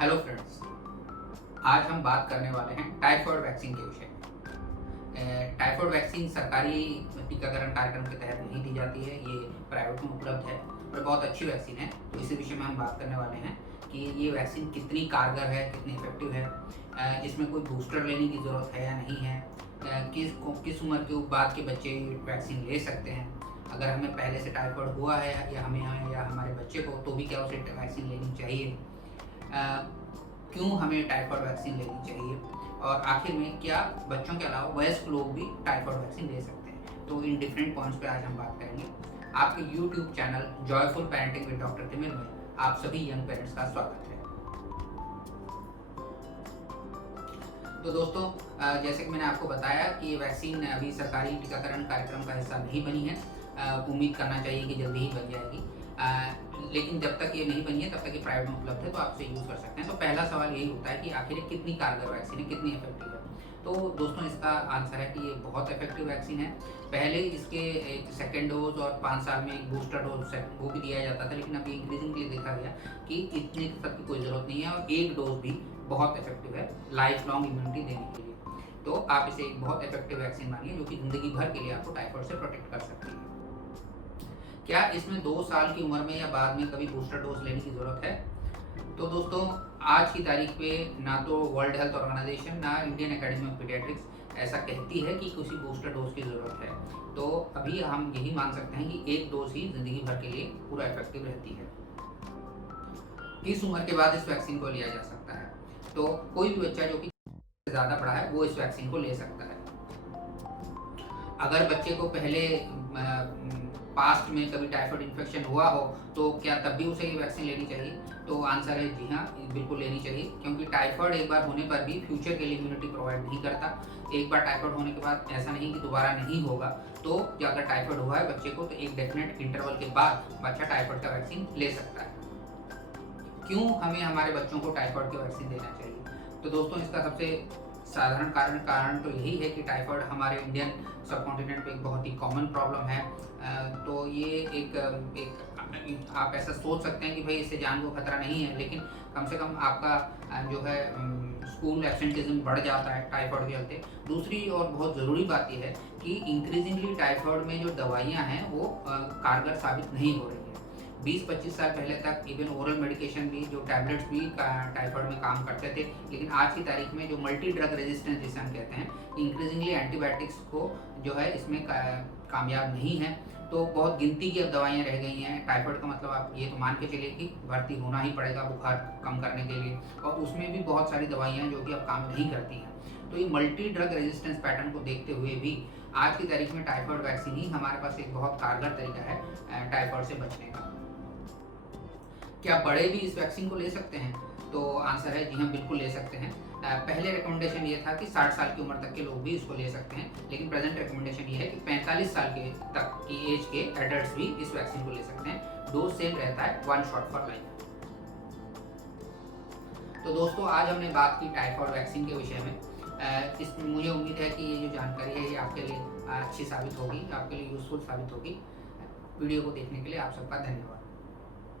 Hello friends, आज हम बात करने वाले हैं टाइफॉइड वैक्सीन के विषय में। टाइफॉइड वैक्सीन सरकारी टीकाकरण कार्यक्रम के तहत नहीं दी जाती है, ये प्राइवेट में उपलब्ध है और बहुत अच्छी वैक्सीन है। तो इसी विषय में हम बात करने वाले हैं कि ये वैक्सीन कितनी कारगर है, कितनी इफेक्टिव है, इसमें कों बूस्टर लेने की ज़रूरत है या नहीं है, किस उम्र के बाद के बच्चे वैक्सीन ले सकते हैं, अगर हमें पहले से टाइफॉइड हुआ है या हमारे बच्चे को, तो भी क्या उसे वैक्सीन लेनी चाहिए, क्यों हमें टाइफॉइड वैक्सीन लेनी चाहिए, और आखिर में क्या बच्चों के अलावा वयस्क लोग भी टाइफॉइड वैक्सीन ले सकते हैं। तो इन डिफरेंट पॉइंट्स पे आज हम बात करेंगे। आपके YouTube channel Joyful Parenting with doctor Timir में आप सभी यंग पेरेंट्स का स्वागत है। तो दोस्तों, जैसे कि मैंने आपको बताया कि ये वैक्सीन अभी सरकारी टीकाकरण कार्यक्रम का हिस्सा नहीं बनी है। उम्मीद करना चाहिए कि जल्दी ही बन जाएगी, लेकिन जब तक ये नहीं बनी है तब तक ये प्राइवेट में उपलब्ध है, तो आप इसे यूज़ कर सकते हैं। तो पहला सवाल यही होता है कि आखिर कितनी कारगर वैक्सीन है, कितनी इफेक्टिव है। तो दोस्तों, इसका आंसर है कि ये बहुत इफेक्टिव वैक्सीन है। पहले इसके एक सेकेंड डोज और 5 साल में एक बूस्टर डोज वो भी दिया जाता था, लेकिन अभी इंक्रीजिंगली देखा गया कि इतने तक की कोई ज़रूरत नहीं है और एक डोज भी बहुत इफेक्टिव है लाइफ लॉन्ग इम्यूनिटी देने के लिए। तो आप इसे एक बहुत इफेक्टिव वैक्सीन मानिए जो कि ज़िंदगी भर के लिए आपको टाइफॉइड से प्रोटेक्ट कर सकती है। क्या इसमें 2 साल की उम्र में या बाद में कभी बूस्टर डोज लेने की ज़रूरत है? तो दोस्तों, आज की तारीख पे ना तो वर्ल्ड हेल्थ ऑर्गेनाइजेशन ना इंडियन एकेडमी ऑफ पीडियाट्रिक्स ऐसा कहती है कि किसी बूस्टर डोज की ज़रूरत है। तो अभी हम यही मान सकते हैं कि एक डोज ही ज़िंदगी भर के लिए पूरा इफेक्टिव रहती है। किस उम्र के बाद इस वैक्सीन को लिया जा सकता है? तो कोई भी बच्चा जो कि ज़्यादा बड़ा है वो इस वैक्सीन को ले सकता है। अगर बच्चे को पहले पास्ट में कभी टाइफॉइड इन्फेक्शन हुआ हो तो क्या तब भी उसे ये वैक्सीन लेनी चाहिए? तो आंसर है जी हाँ, बिल्कुल लेनी चाहिए, क्योंकि टाइफॉइड एक बार होने पर भी फ्यूचर के लिए इम्यूनिटी प्रोवाइड नहीं करता। एक बार टाइफॉइड होने के बाद ऐसा नहीं कि दोबारा नहीं होगा। तो अगर टाइफॉइड हुआ है बच्चे को तो एक डेफिनेट इंटरवल के बाद बच्चा टाइफॉइड का वैक्सीन ले सकता है। क्यों हमें हमारे बच्चों को टाइफॉइड की वैक्सीन देना चाहिए? तो दोस्तों, इसका सबसे साधारण कारण तो यही है कि टाइफॉइड हमारे इंडियन सब कॉन्टिनेंट पे एक बहुत ही कॉमन प्रॉब्लम है। तो ये एक आप ऐसा सोच सकते हैं कि भाई इससे जान को खतरा नहीं है, लेकिन कम से कम आपका जो है स्कूल एब्सेंटिज्म बढ़ जाता है टाइफॉइड के चलते। दूसरी और बहुत ज़रूरी बात यह है कि इंक्रीजिंगली टाइफॉइड में जो दवाइयाँ हैं वो कारगर साबित नहीं हो रही है। 20-25 साल पहले तक इवन ओरल मेडिकेशन भी, जो टैबलेट्स भी टाइफॉइड में काम करते थे, लेकिन आज की तारीख में जो मल्टी ड्रग रेजिस्टेंस जिसे हम कहते हैं, इंक्रीजिंगली एंटीबायोटिक्स को जो है इसमें कामयाब नहीं है। तो बहुत गिनती की अब दवाइयाँ रह गई हैं। टाइफॉइड का मतलब आप ये तो मान के चलिए कि भर्ती होना ही पड़ेगा बुखार कम करने के लिए, और उसमें भी बहुत सारी दवाइयाँ हैं जो कि अब काम नहीं करती हैं। तो ये मल्टी ड्रग रेजिस्टेंस पैटर्न को देखते हुए भी आज की तारीख में टाइफॉइड वैक्सीन ही हमारे पास एक बहुत कारगर तरीका है टाइफॉइड से बचने का। क्या बड़े भी इस वैक्सीन को ले सकते हैं? तो आंसर है जी हाँ, बिल्कुल ले सकते हैं। पहले रिकमेंडेशन ये था कि 60 साल की उम्र तक के लोग भी इसको ले सकते हैं, लेकिन प्रेजेंट रिकमेंडेशन ये है कि 45 साल के तक की एज के एडल्ट्स भी इस वैक्सीन को ले सकते हैं। डोज सेम रहता है, 1 शॉट फॉर लाइफ। तो दोस्तों, आज हमने बात की टाइफॉइड वैक्सीन के विषय में। मुझे उम्मीद है कि ये जो जानकारी है ये आपके लिए अच्छी साबित होगी, आपके लिए यूजफुल साबित होगी। वीडियो को देखने के लिए आप सबका धन्यवाद।